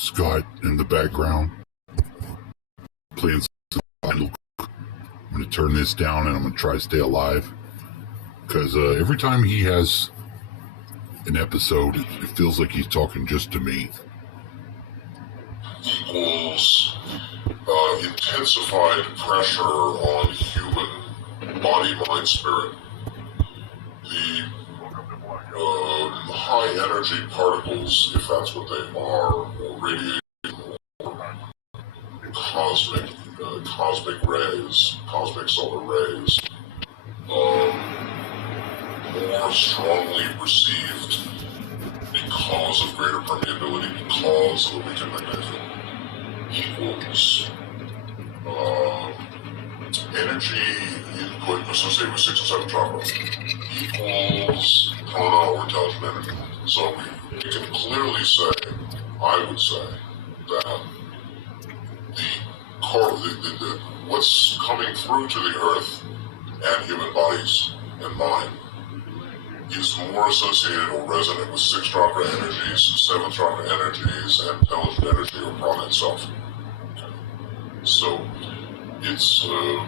Scott in the background playing madelker. I'm going to turn this down and I'm going to try to stay alive because every time he has an episode, it feels like he's talking just to me. Equals intensified pressure on human body, mind, spirit. The high energy particles, if that's what they are, or radiation, or cosmic rays, cosmic solar rays, more strongly received because of greater permeability, because of the weakened magnesium, equals energy input associated with 6 and 7 chakras equals prana or intelligent energy. So we can clearly say, I would say, that what's coming through to the earth and human bodies and mind is more associated or resonant with 6 chakra energies, 7 chakra energies, and intelligent energy or prana itself. So it's blue,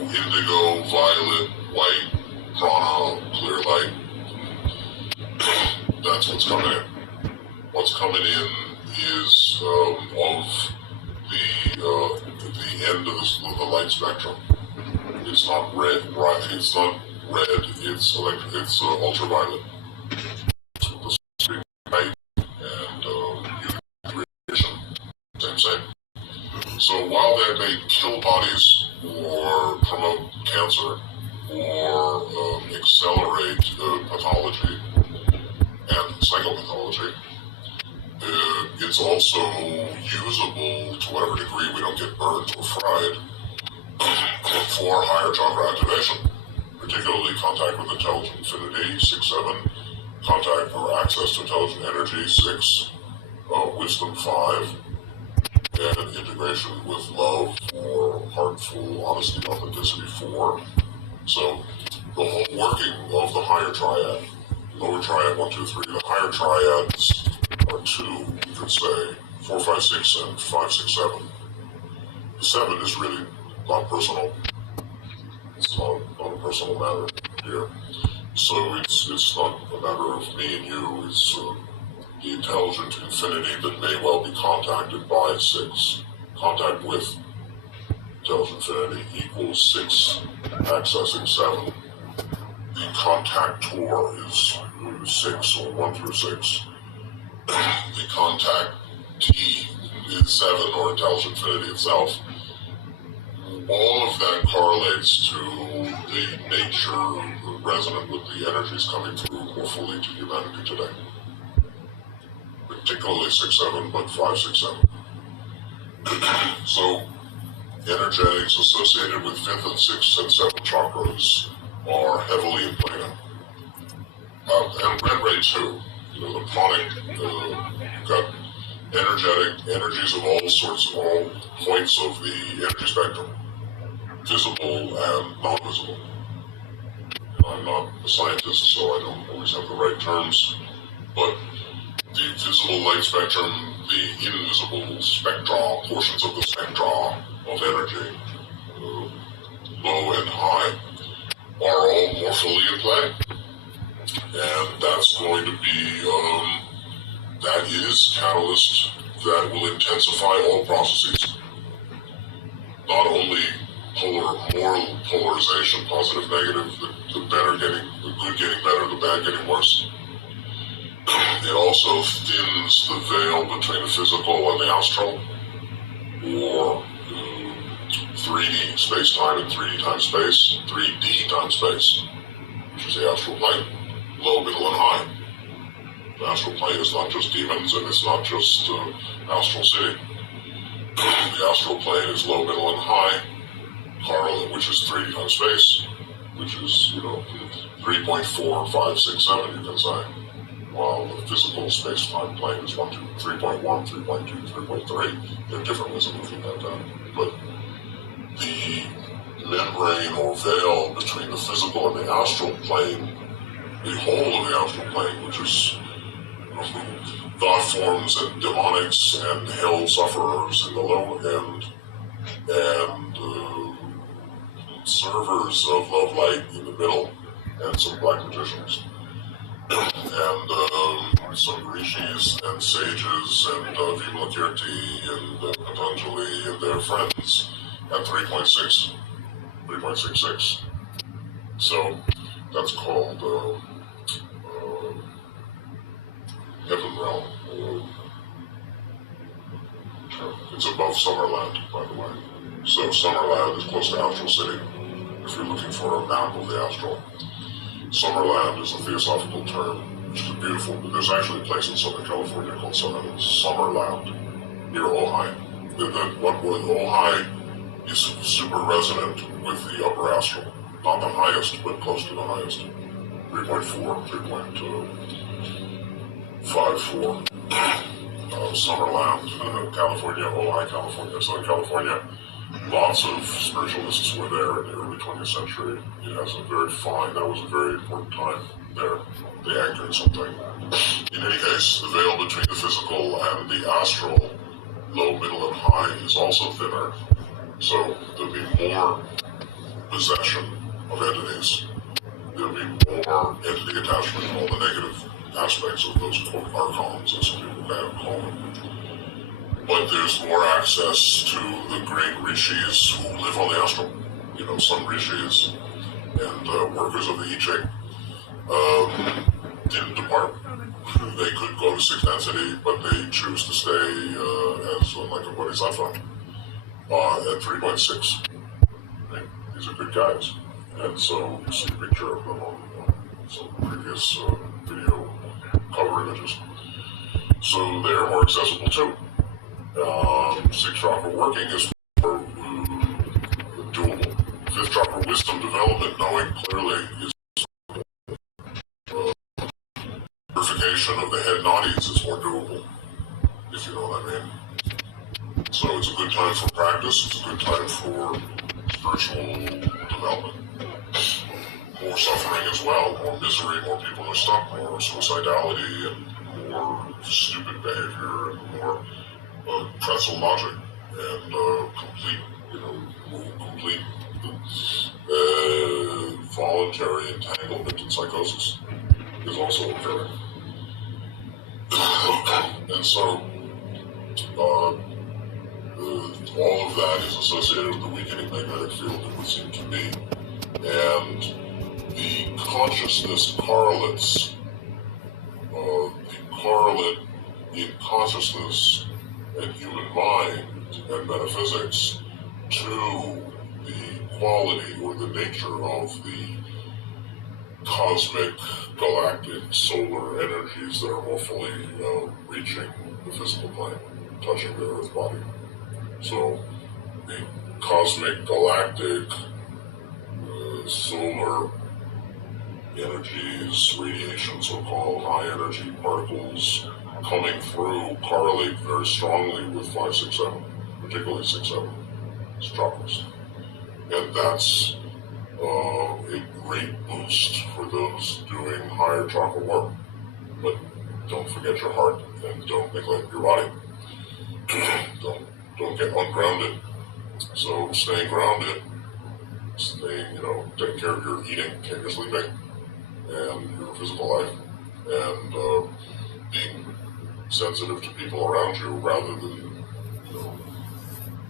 indigo, violet, white, prana, clear light. That's what's coming in. What's coming in is of the end of the light spectrum. It's not red, right? It's not red. It's ultraviolet. The same light and radiation. Same. So while that may kill bodies or promote cancer or accelerate pathology and psychopathology, it's also usable to whatever degree we don't get burnt or fried for higher chakra activation, particularly contact with intelligent infinity, 6-7, contact or access to intelligent energy, 6, wisdom, 5, and integration with love, or heartful honesty, authenticity, 4. So the whole working of the higher triad, lower triad 1, 2, 3, the higher triads are 2, you could say, 4, 5, 6, and 5, 6, 7. The 7 is really not personal. It's not a personal matter here. So it's not a matter of me and you. It's the intelligent infinity that may well be contacted by 6. Contact with intelligent infinity equals 6 accessing 7. The contactor is 6, or 1 through 6. The contactee is 7, or intelligent infinity itself. All of that correlates to the nature resonant with the energies coming through more fully to humanity today. Particularly 6-7, but 5-6-7. So, energetics associated with 5th and 6th and 7th chakras are heavily in play now. And red ray too. You know, the pranic, you've got energies of all sorts, of all points of the energy spectrum, visible and non-visible. I'm not a scientist, so I don't always have the right terms, but the visible light spectrum, the invisible spectra, portions of the spectra of energy, low and high, are all more fully in play. And that's going to be, that is catalyst that will intensify all processes. Not only more polarization, positive, negative, the good getting better, the bad getting worse. It also thins the veil between the physical and the astral, or 3D space-time and 3D time-space, 3D time-space, which is the astral plane, low, middle, and high. The astral plane is not just demons, and it's not just astral city. The astral plane is low, middle, and high, which is 3D time-space, which is, 3.4, 5, 6, 7, you can say. While the physical space-time plane is 3.1, 3.2, 3.3. There are different ways of looking at that. But the membrane or veil between the physical and the astral plane, the whole of the astral plane, which is god forms and demonics and hell sufferers in the low end, and servers of love light in the middle, and some black magicians, and some rishis and sages and Vimalakirti and Patanjali and their friends at 3.66. So that's called Heaven Realm. It's above Summerland, by the way. So Summerland is close to Astral City, if you're looking for a map of the astral. Summerland is a theosophical term, which is beautiful, but there's actually a place in Southern California called Summerland, near Ojai. What was Ojai is super resonant with the upper astral. Not the highest, but close to the highest. 3.4, 3.54. Summerland, California, Ojai, California, Southern California. Lots of spiritualists were there in the early 20th century. It has a very fine, that was a very important time there. They anchored something. In any case, the veil between the physical and the astral, low, middle, and high, is also thinner. So there'll be more possession of entities. There'll be more entity attachment, all the negative aspects of those archons, as some people kind of call them. But there's more access to the great rishis who live on the astral. You know, some rishis and workers of the I Ching didn't depart. They could go to sixth density, but they choose to stay as like a bodhisattva at 3.6. Right? These are good guys. And so you see a picture of them on some previous video cover images. So they're more accessible too. Sixth chakra working is more doable. Fifth chakra wisdom development, knowing clearly, is purification of the head nadis is more doable, if you know what I mean. So it's a good time for practice, it's a good time for spiritual development. More suffering as well, more misery, more people are stuck, more suicidality, and more stupid behavior, and more pretzel logic, and complete voluntary entanglement and psychosis is also occurring. And so all of that is associated with the weakening magnetic field, it would seem to me. And the consciousness correlates, the correlate in consciousness and human mind and metaphysics to the quality or the nature of the cosmic, galactic, solar energies that are more fully reaching the physical plane, touching the Earth body. So the cosmic, galactic, solar energies, radiation, so-called high energy particles coming through correlate very strongly with 5, 6, 7, particularly 6, 7 chakras. And that's a great boost for those doing higher chakra work. But don't forget your heart and don't neglect your body. don't get ungrounded. So staying grounded, taking care of your eating, your sleeping, and your physical life, and being sensitive to people around you rather than,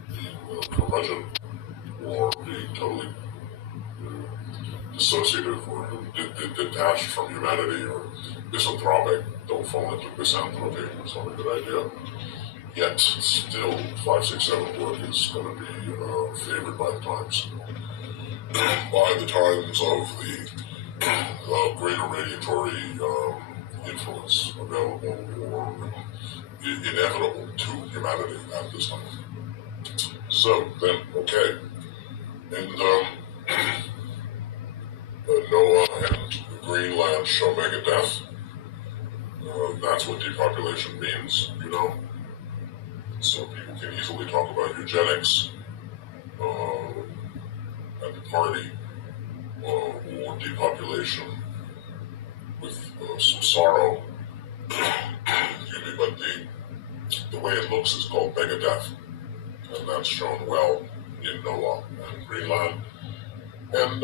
being curmudgeon or being totally dissociative or detached from humanity or misanthropic. Don't fall into misanthropy. It's not a good idea. Yet, still, 5, 6, 7 work is going to be favored by the times. By the times of the greater radiatory influence available or inevitable to humanity at this time. So, then, okay. And Noah and Greenland show Megadeth. That's what depopulation means, So people can easily talk about eugenics at the party or depopulation with some sorrow. movie, but the way it looks is called Megadeth, and that's shown well in Noah and Greenland. And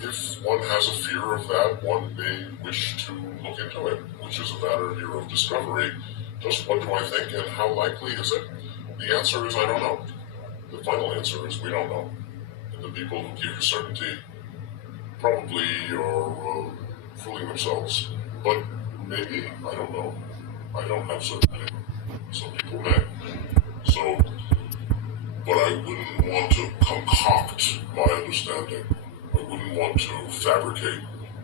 if one has a fear of that, one may wish to look into it, which is a matter here of discovery. Just what do I think and how likely is it? The answer is I don't know. The final answer is we don't know. And the people who give you certainty probably are fooling themselves. But maybe, I don't know. I don't have certainty. Some people may. So, but I wouldn't want to concoct my understanding. I wouldn't want to fabricate,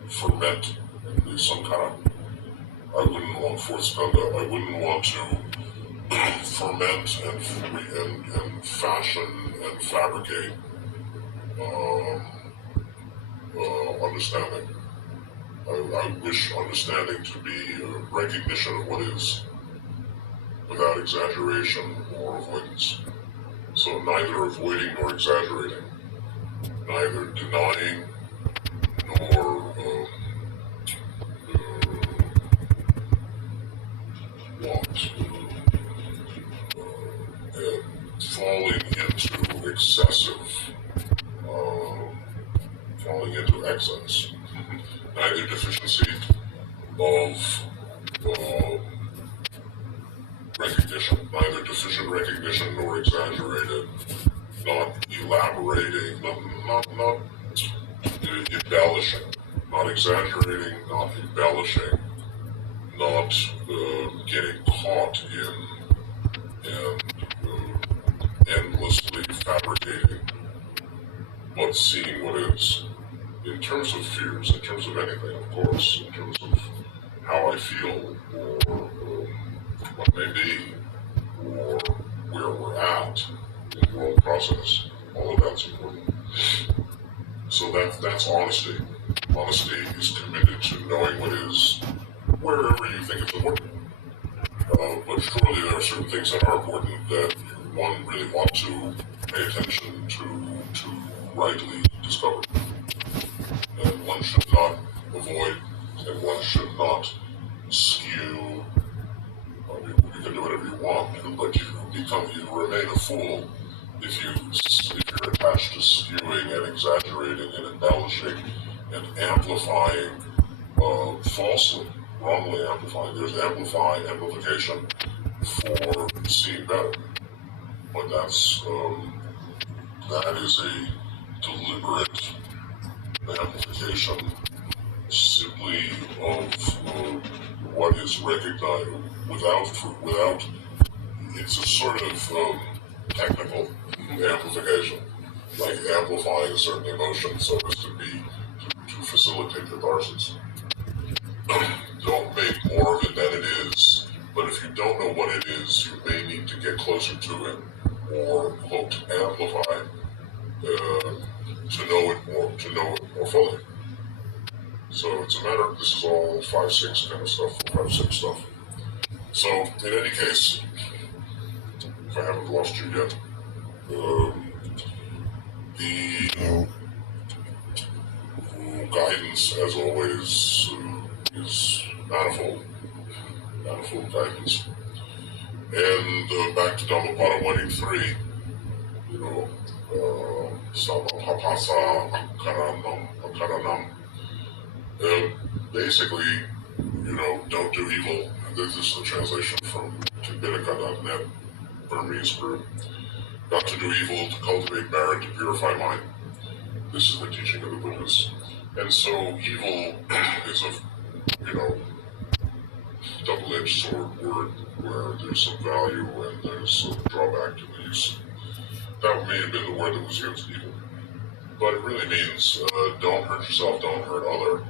ferment, some kind of. I wouldn't want forthskanda. I wouldn't want to ferment and fashion and fabricate understanding. I wish understanding to be a recognition of what is, without exaggeration or avoidance. So neither avoiding nor exaggerating, neither denying nor falling into excessive, falling into excess. Neither deficiency of recognition, neither deficient recognition nor exaggerated, not elaborating, not embellishing, not exaggerating, not embellishing, not getting caught in and endlessly fabricating, but seeing what is. In terms of fears, in terms of anything, of course, in terms of how I feel, or what may be, or where we're at in the world process, all of that's important. So that's honesty. Honesty is committed to knowing what is wherever you think it's important. But surely there are certain things that are important that one really ought to pay attention to rightly discover. And one should not avoid, and one should not skew. I mean, you can do whatever you want, but you remain a fool if you're attached to skewing and exaggerating and embellishing and amplifying falsely, wrongly amplifying. There's amplification for seeing better, but that is a deliberate amplification simply of what is recognized without it's a sort of technical amplification, like amplifying a certain emotion so as to facilitate catharsis. Don't make more of it than it is, but if you don't know what it is, you may need to get closer to it, or quote amplify to know it more fully. So it's a matter. This is all 5-6 kind of stuff, 5-6 stuff. So in any case, if I haven't lost you yet, the guidance, as always, is manifold guidance. And back to Dhammapada 183, you know, Samapapasa Akaranam. Basically, you know, don't do evil. This is a translation from Tibetica.net, Burmese group. Not to do evil, to cultivate merit, to purify mind. This is the teaching of the Buddhists. And so evil is a, you know, double-edged sword word where there's some value and there's some drawback to the use. That may have been the word that was used, evil. But it really means don't hurt yourself, don't hurt other.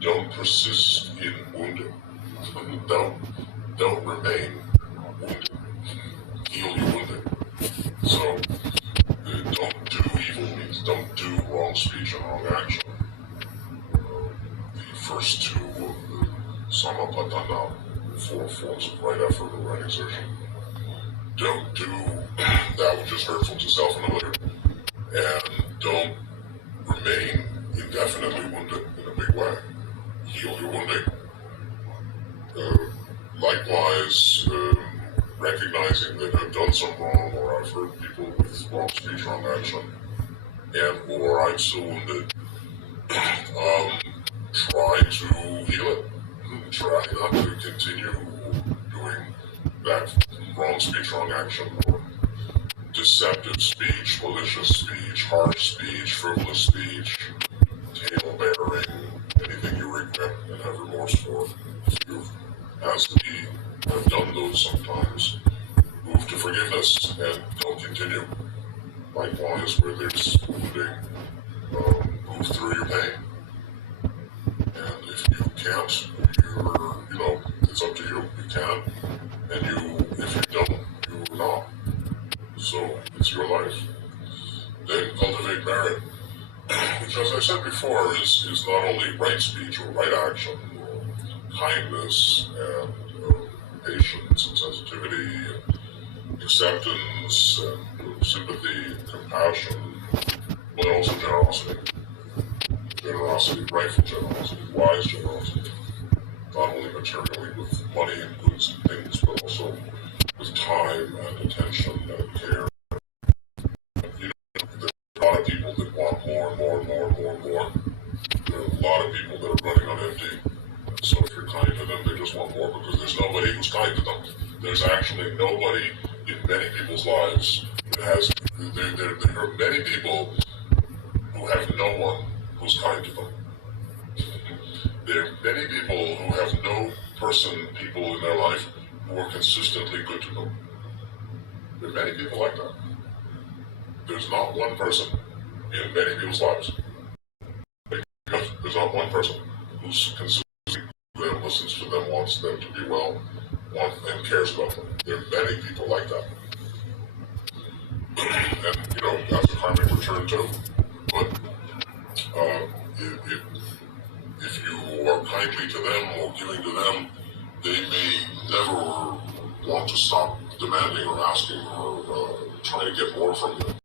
Don't persist in wounding. Don't remain wounded. Heal your wounding. So don't do evil means don't do wrong speech and wrong action. The first two of the Samapatana, 4 forms of right effort or right exertion. Don't do that which is hurtful to self and other, and don't remain indefinitely wounded in a big way. Heal your wounding. Likewise, recognizing that I've done some wrong, or I've hurt people with wrong speech, wrong action, and or I'm so wounded, try to heal it. Try not to continue doing that wrong speech, wrong action, or deceptive speech, malicious speech, harsh speech, frivolous speech, tale bearing, anything you regret and have remorse for. If you've, as we have done those sometimes, move to forgiveness and don't continue. Likewise, where there's wounding, move through your pain. And if you can't, it's up to you. You can, and if you don't, you're not. So it's your life. Then cultivate merit, which, as I said before, is not only right speech or right action, or kindness and patience and sensitivity and acceptance and sympathy and compassion, but also generosity. Generosity, rightful generosity, wise generosity. Not only materially with money and goods and things, but also with time and attention and care. There's a lot of people that want more and more and more and more and more. There are a lot of people that are running on empty. So if you're kind to them, they just want more because there's nobody who's kind to them. There's actually nobody in many people's lives that has. There are many people who have no one who's kind to them. There are many people who have no people in their life who are consistently good to them. There are many people like that. There's not one person in many people's lives. There's not one person who's consistently good and listens to them, wants them to be well, and cares about them. There are many people like that. And, that's a karmic return too. But if you are kindly to them or giving to them, they may never want to stop demanding or asking or trying to get more from you.